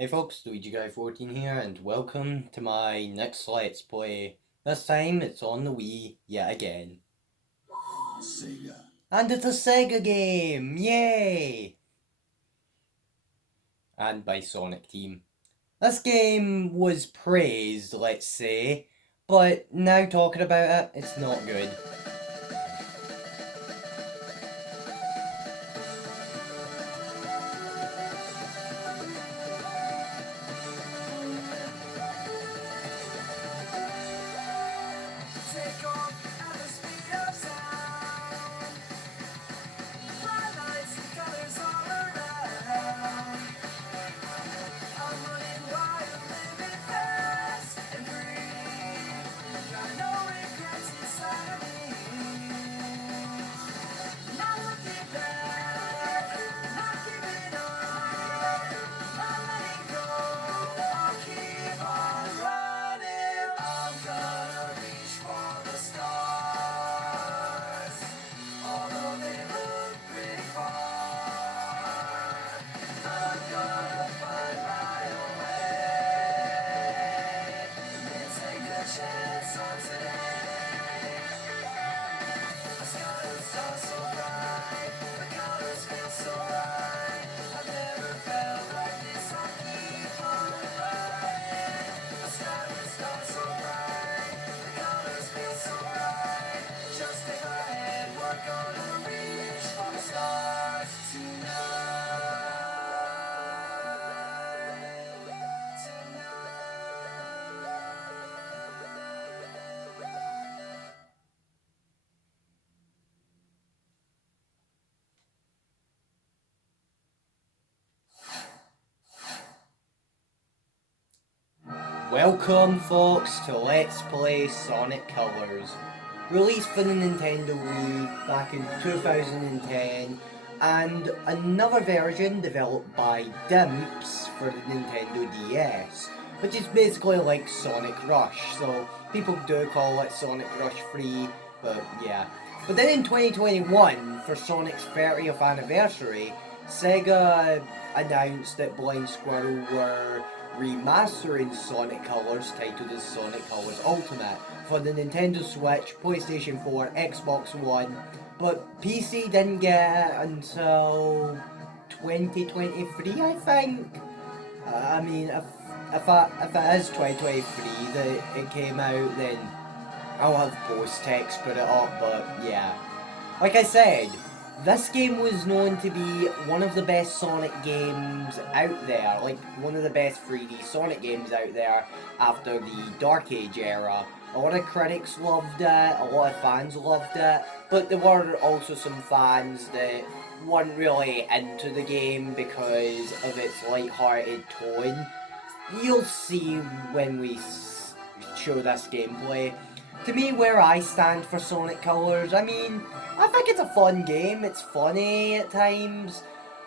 Hey folks, BSky14 here, and welcome to my next Let's Play. This time it's on the Wii yet again. Sega. And it's a Sega game! Yay! And by Sonic Team. This game was praised, let's say, but now talking about it, it's not good. Welcome folks to Let's Play Sonic Colors. Released for the Nintendo Wii back in 2010, and another version developed by Dimps for the Nintendo DS, which is basically like Sonic Rush, so people do call it Sonic Rush 3, but yeah. But then in 2021, for Sonic's 30th anniversary, Sega announced that Blind Squirrel were remastering Sonic Colors, titled as Sonic Colors Ultimate, for the Nintendo Switch, PlayStation 4, Xbox One, but PC didn't get it until 2023, I think. I mean, if it is 2023 that it came out, then I'll have post text put it up, but yeah. Like I said, this game was known to be one of the best Sonic games out there, like one of the best 3D Sonic games out there after the Dark Age era. A lot of critics loved it, a lot of fans loved it, but there were also some fans that weren't really into the game because of its light-hearted tone. You'll see when we show this gameplay. To me, where I stand for Sonic Colors, I mean, I think it's a fun game, it's funny at times,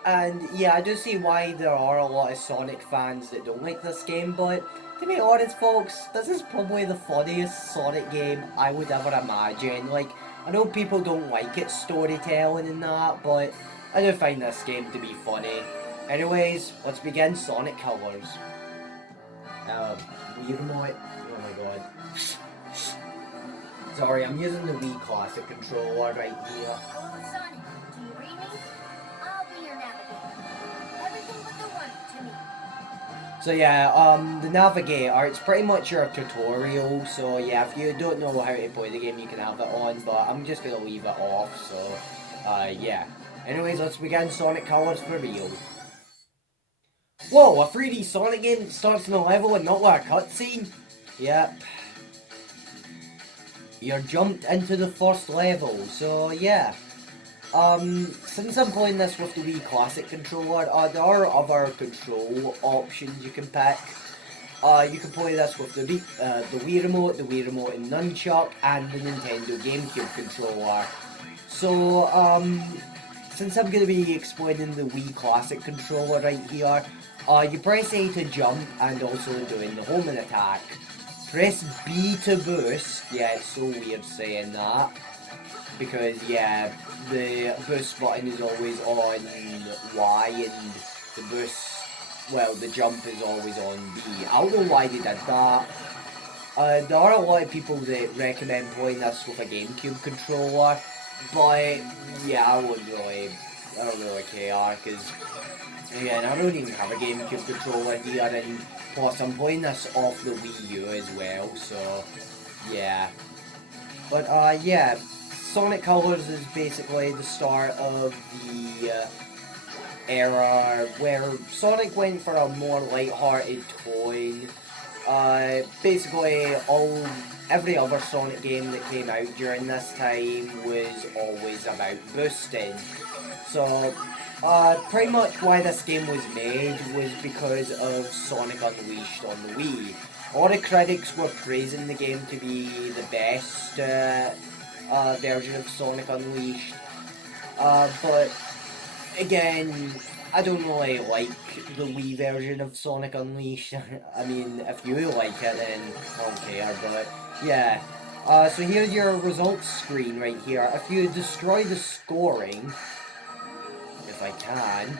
and yeah, I do see why there are a lot of Sonic fans that don't like this game, but to be honest folks, this is probably the funniest Sonic game I would ever imagine. Like, I know people don't like its storytelling and that, but I do find this game to be funny. Anyways, let's begin Sonic Colors. Weird remote. Oh my god. Sorry, I'm using the Wii Classic controller right here. Hello, Sonic. Do you read me? I'll be your navigator. Everything but the one to me. So yeah, the Navigator, it's pretty much your tutorial, so yeah, if you don't know how to play the game, you can have it on, but I'm just gonna leave it off, so, yeah. Anyways, let's begin Sonic Colors for real. Whoa, a 3D Sonic game that starts in a level and not with a cutscene? Yep. You're jumped into the first level, so yeah. Since I'm playing this with the Wii Classic controller, there are other control options you can pick. You can play this with the Wii Remote and Nunchuck, and the Nintendo GameCube controller. So, since I'm going to be explaining the Wii Classic controller right here, you press A to jump and also doing the homing attack. Press B to boost. Yeah, it's so weird saying that. Because, yeah, the boost button is always on Y and the boost well, the jump is always on B. I don't know why they did that. There are a lot of people that recommend playing this with a GameCube controller, but yeah, I don't really care, because again, I don't even have a GameCube controller here, and plus I'm playing this off the Wii U as well, so yeah. But yeah, Sonic Colors is basically the start of the era where Sonic went for a more light-hearted tone. Basically, every other Sonic game that came out during this time was always about boosting. So, pretty much why this game was made was because of Sonic Unleashed on the Wii. All the critics were praising the game to be the best version of Sonic Unleashed. But again, I don't really like the Wii version of Sonic Unleashed. I mean, if you like it, then I don't care, but yeah. So here's your results screen right here. If you destroy the scoring, if I can,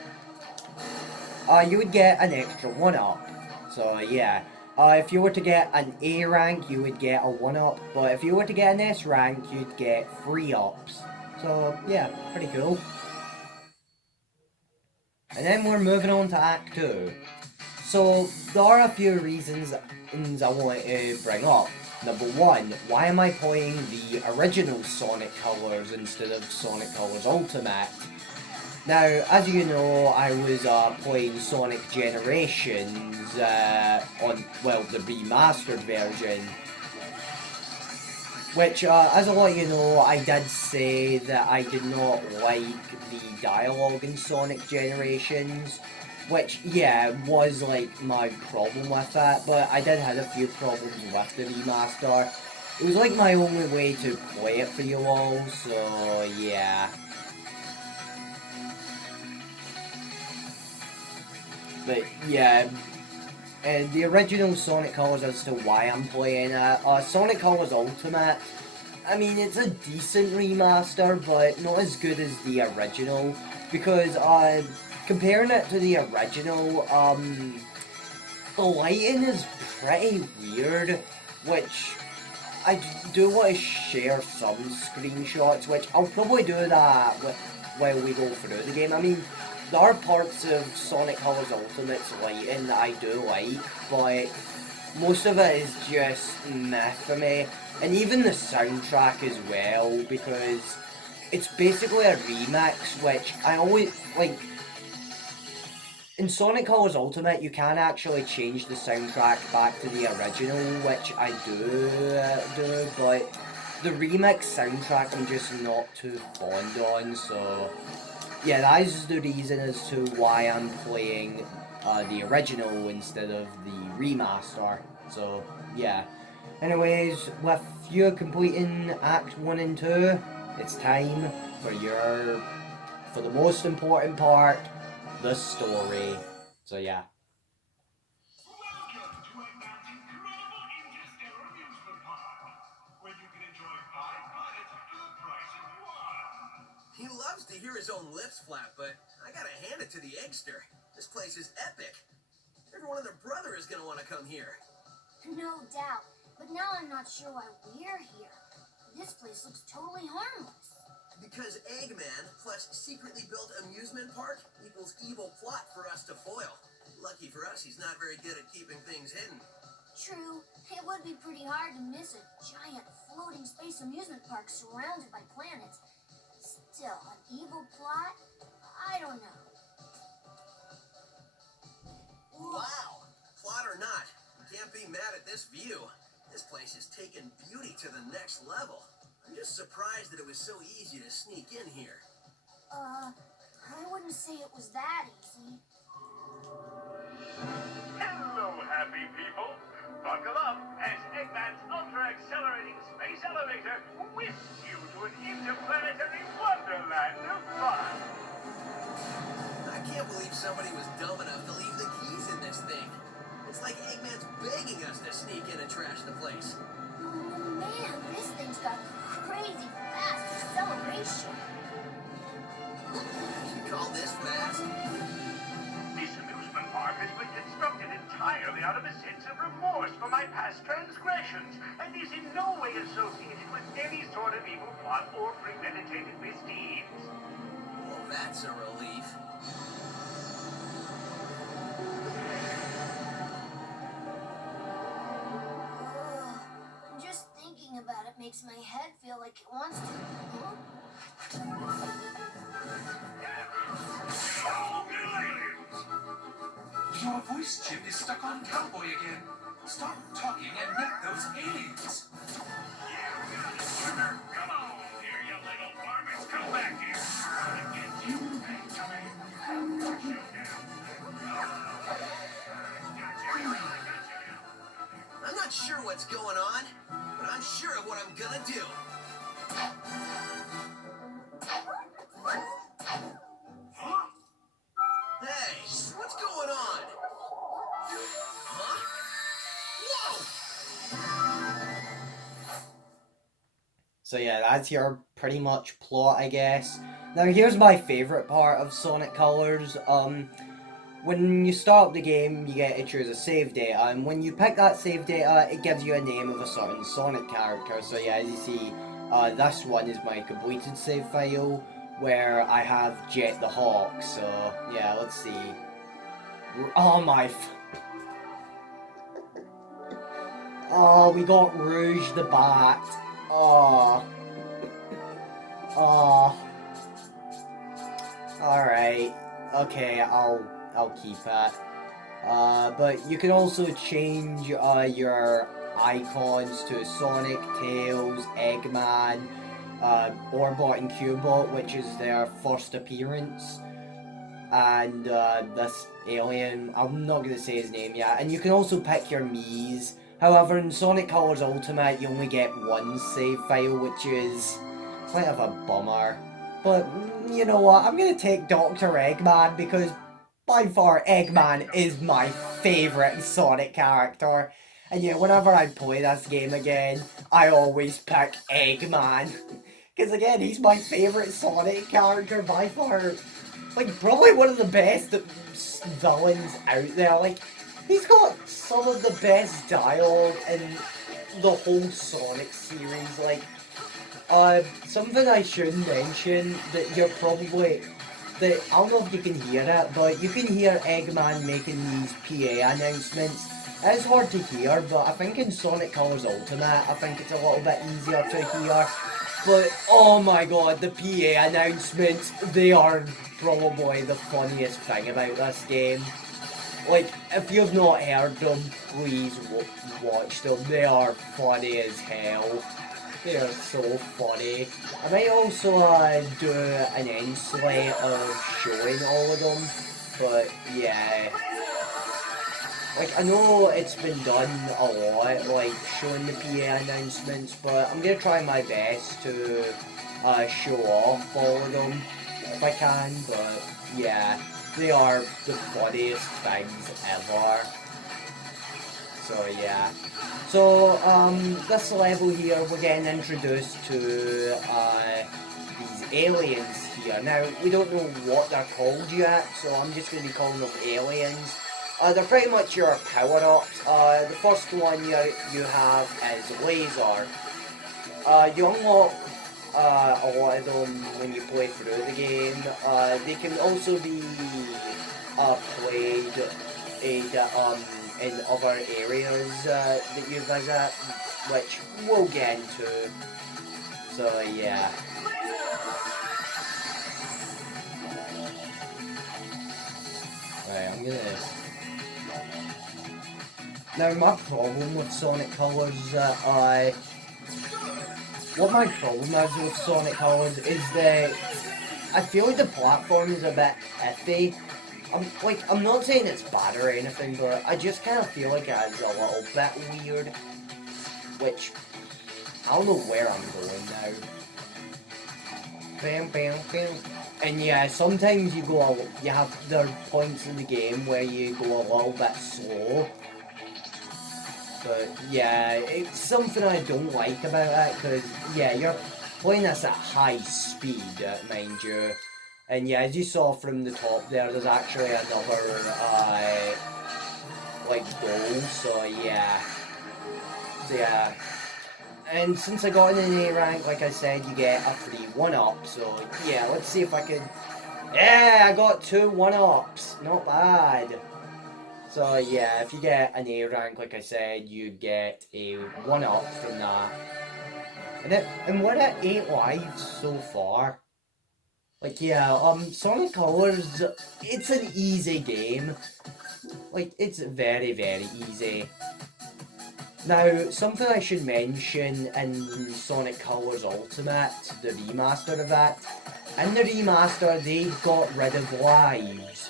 you would get an extra 1-up. So yeah. If you were to get an A rank, you would get a 1-up, but if you were to get an S rank, you'd get 3-ups. So yeah, pretty cool. And then we're moving on to Act 2. So, there are a few reasons I want to bring up. Number one, why am I playing the original Sonic Colors instead of Sonic Colors Ultimate? Now, as you know, I was playing Sonic Generations on, well, the remastered version. Which, as a lot of you know, I did say that I did not like the dialogue in Sonic Generations. Which, yeah, was, like, my problem with that, but I did have a few problems with the remaster. It was, like, my only way to play it for you all, so, yeah. But, yeah, and the original Sonic Colors as to why I'm playing it. Sonic Colors Ultimate, I mean, it's a decent remaster, but not as good as the original, because, comparing it to the original, the lighting is pretty weird, which I do want to share some screenshots, which I'll probably do that while we go through the game. I mean, there are parts of Sonic Colors Ultimate's lighting that I do like, but most of it is just meh for me. And even the soundtrack as well, because it's basically a remix, which I always, like, in Sonic Colors Ultimate, you can actually change the soundtrack back to the original, which I do, but the remix soundtrack I'm just not too fond on, so yeah, that is the reason as to why I'm playing the original instead of the remaster, so yeah. Anyways, with you completing Act 1 and 2, it's time for the most important part, the story. So yeah. He loves to hear his own lips flap, but I gotta hand it to the Eggster. This place is epic. Everyone and their brother is gonna want to come here. No doubt. But now I'm not sure why we're here. This place looks totally harmless. Because Eggman plus secretly built amusement park equals evil plot for us to foil. Lucky for us, he's not very good at keeping things hidden. True, it would be pretty hard to miss a giant floating space amusement park surrounded by planets. Still, an evil plot? I don't know. Wow! Plot or not, you can't be mad at this view. This place has taken beauty to the next level. I'm just surprised that it was so easy to sneak in here. I wouldn't say it was that easy. Hello, happy people. Buckle up as Eggman's ultra-accelerating space elevator whisks you to an interplanetary wonderland of fun. I can't believe somebody was dumb enough to leave the keys in this thing. It's like Eggman's begging us to sneak in and trash the place. Oh man, this thing's got crazy fast acceleration. You call this fast? This amusement park has been entirely out of a sense of remorse for my past transgressions, and is in no way associated with any sort of evil plot or premeditated misdeeds. Well, that's a relief. Just thinking about it makes my head feel like it wants to. Your voice chip is stuck on cowboy again. Stop talking and meet those aliens. Come on here, you little varmints. Come back here. I'll get you. I'm not sure what's going on, but I'm sure of what I'm gonna do. Hey, what's going on? Huh? Whoa! So yeah, that's your pretty much plot, I guess. Now here's my favourite part of Sonic Colors. When you start the game, you get to choose a save data, and when you pick that save data, it gives you a name of a certain Sonic character. So yeah, as you see, this one is my completed save file, where I have Jet the Hawk. So yeah, let's see. Oh my... Oh, we got Rouge the Bat. Oh. Oh. Alright. Okay, I'll keep it. But you can also change your icons to Sonic, Tails, Eggman, Orbot and Cubot, which is their first appearance. And this alien, I'm not going to say his name yet. And you can also pick your Miis. However, in Sonic Colors Ultimate, you only get one save file, which is quite of a bummer. But, you know what, I'm going to take Dr. Eggman, because by far, Eggman is my favourite Sonic character. And yeah, whenever I play this game again, I always pick Eggman. Because again, he's my favourite Sonic character by far. Like, probably one of the best villains out there. Like, he's got some of the best dialogue in the whole Sonic series. Like, something I should mention that you're probably... I don't know if you can hear it, but you can hear Eggman making these PA announcements. It's hard to hear, but I think in Sonic Colors Ultimate, I think it's a little bit easier to hear. But, oh my god, the PA announcements, they are probably the funniest thing about this game. Like, if you've not heard them, please watch them. They are funny as hell. They are so funny. I might also do an end slate of showing all of them, but yeah. Like, I know it's been done a lot, like, showing the PA announcements, but I'm gonna try my best to show off all of them if I can, but yeah, they are the funniest things ever. So yeah. So, this level here, we're getting introduced to these aliens here. Now, we don't know what they're called yet, so I'm just going to be calling them aliens. They're pretty much your power-ups. The first one you have is Laser. You unlock a lot of them when you play through the game. They can also be played in other areas that you visit, which we'll get into. So yeah. Right, I'm gonna... Now my problem with Sonic Colors, what my problem is with Sonic Colors is that I feel like the platform is a bit iffy. I'm not saying it's bad or anything, but I just kind of feel like it is a little bit weird. Which, I don't know where I'm going now. Bam, bam, bam. And yeah, sometimes there are points in the game where you go a little bit slow. But yeah, it's something I don't like about it, because yeah, you're playing this at high speed, mind you. And yeah, as you saw from the top there's actually another, like gold, so yeah. So yeah. And since I got in an A rank, like I said, you get a free 1-up, so yeah, let's see if I can... Yeah, I got 2 1-ups, not bad. So yeah, if you get an A rank, like I said, you get a 1-up from that. And we're at 8 lives so far. Like yeah, Sonic Colors, it's an easy game. Like, it's very, very easy. Now, something I should mention in Sonic Colors Ultimate, the remaster of that, in the remaster they got rid of lives.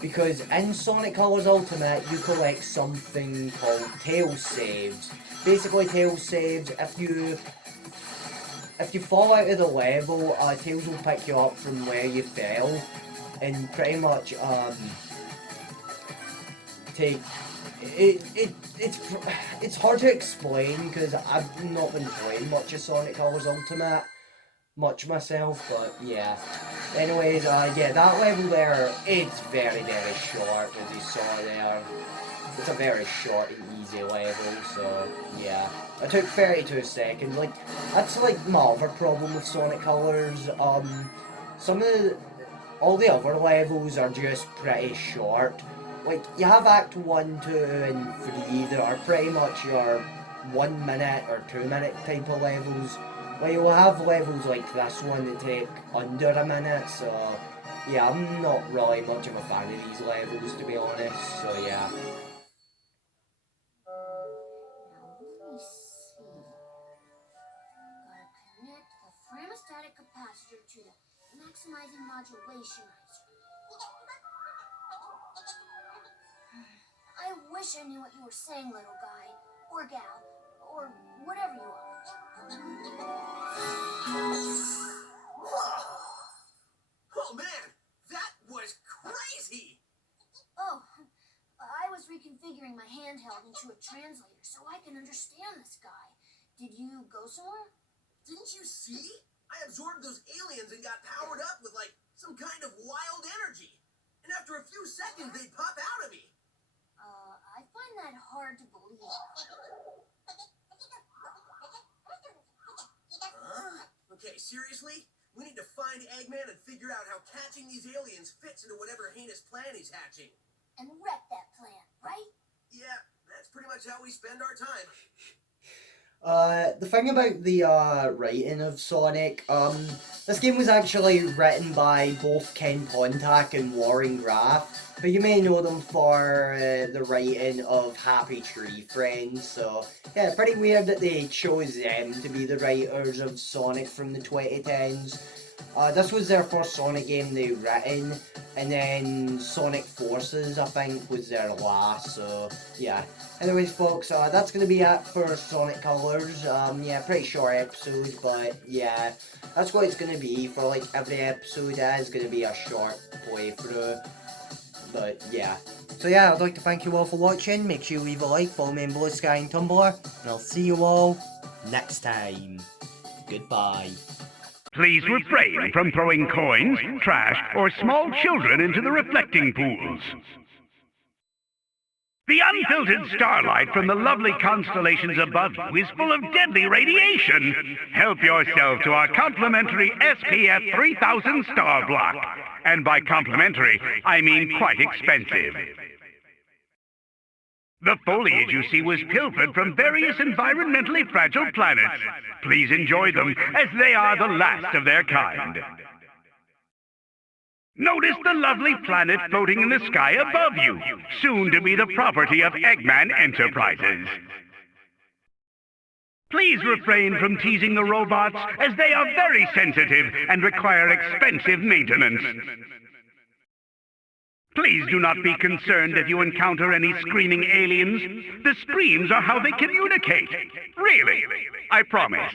Because in Sonic Colors Ultimate you collect something called tail saves. Basically tail saves, if you fall out of the level, Tails will pick you up from where you fell and pretty much take it's hard to explain because I've not been playing much of Sonic Colors Ultimate much myself, but yeah. Anyways, yeah, that level there, it's very, very short, as you saw there. It's a very short and easy level, so yeah. It took 32 seconds, like, that's like my other problem with Sonic Colors. All the other levels are just pretty short. Like, you have Act 1, 2, and 3 that are pretty much your 1 minute or 2 minute type of levels. Well, you'll have levels like this one that take under a minute, so yeah, I'm not really much of a fan of these levels, to be honest, so yeah. Now, let me see. Gotta connect the thermostatic capacitor to the maximizing modulationizer. I wish I knew what you were saying, little guy, or gal, or whatever you are. Whoa! Oh man, that was crazy! Oh, I was reconfiguring my handheld into a translator so I can understand this guy. Did you go somewhere? Didn't you see? I absorbed those aliens and got powered up with like some kind of wild energy. And after a few seconds, they'd pop out of me. I find that hard to believe. Okay, seriously? We need to find Eggman and figure out how catching these aliens fits into whatever heinous plan he's hatching. And wreck that plan, right? Yeah, that's pretty much how we spend our time. The thing about the writing of Sonic, this game was actually written by both Ken Pontac and Warren Graff, but you may know them for the writing of Happy Tree Friends, so yeah, pretty weird that they chose them to be the writers of Sonic from the 2010s. This was their first Sonic game they written, and then Sonic Forces, I think, was their last, so yeah. Anyways, folks, that's going to be it for Sonic Colors. Yeah, pretty short episode, but yeah, that's what it's going to be for, like, every episode is going to be a short playthrough, but yeah. So yeah, I'd like to thank you all for watching. Make sure you leave a like, follow me on BSky and Tumblr, and I'll see you all next time. Goodbye. Please refrain from throwing coins, trash, or small children into the reflecting pools. The unfiltered starlight from the lovely constellations above you is full of deadly radiation. Help yourself to our complimentary SPF 3000 star block. And by complimentary, I mean quite expensive. The foliage you see was pilfered from various environmentally fragile planets. Please enjoy them, as they are the last of their kind. Notice the lovely planet floating in the sky above you, soon to be the property of Eggman Enterprises. Please refrain from teasing the robots, as they are very sensitive and require expensive maintenance. Please do not be concerned if you encounter any screaming aliens. The screams are how they communicate. Really, I promise.